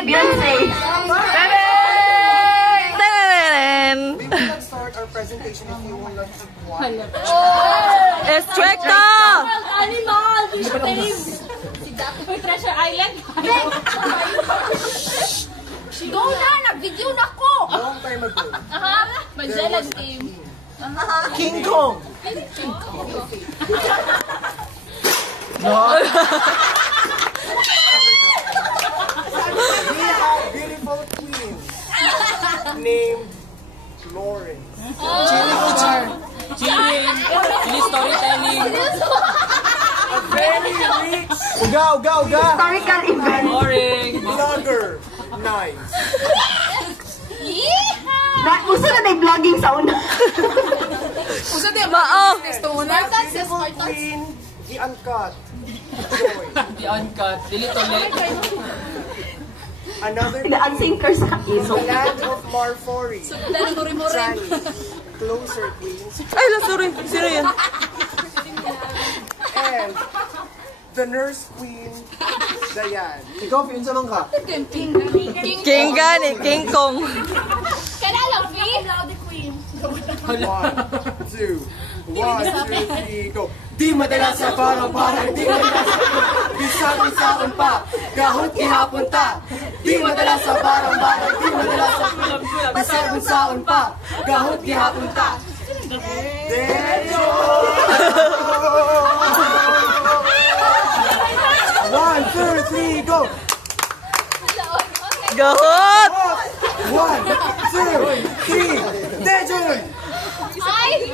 Beyonce. We will not start our presentation if you will not want. Estricto! Animal! Si Dato Treasure Island. Go na! Nag-video na ko! Long time ago. Magellan team. King Kong! We have beautiful queens named Lauren. Chili storytelling. A very rich Historical event. Boring. vlogger. Nice. Uso na tayo vlogging sa una. Beautiful queen, the uncut. Joy. The uncut. Delete ulit. Another Nag-unsinker sa the iso. land of Marfori. Sunny. Closer queens. Ay, sorry. Sino yan? And the nurse queen, Diane. Ikaw, pinsa lang ka. King gani, King Kong. Kailangan, V? The Queen. 1, 2, 3, go. Di madalas sa parang-parang, di madalas sa bisag-bisaon pa, kahit ihapon ta. Di madalas sa parang-parang, di madalas sa bisag-bisaon pa, kahit ihapon ta. Derecho! 1, 2, 3, go! Gahot! 1, 2, 3, Dejon! Ay!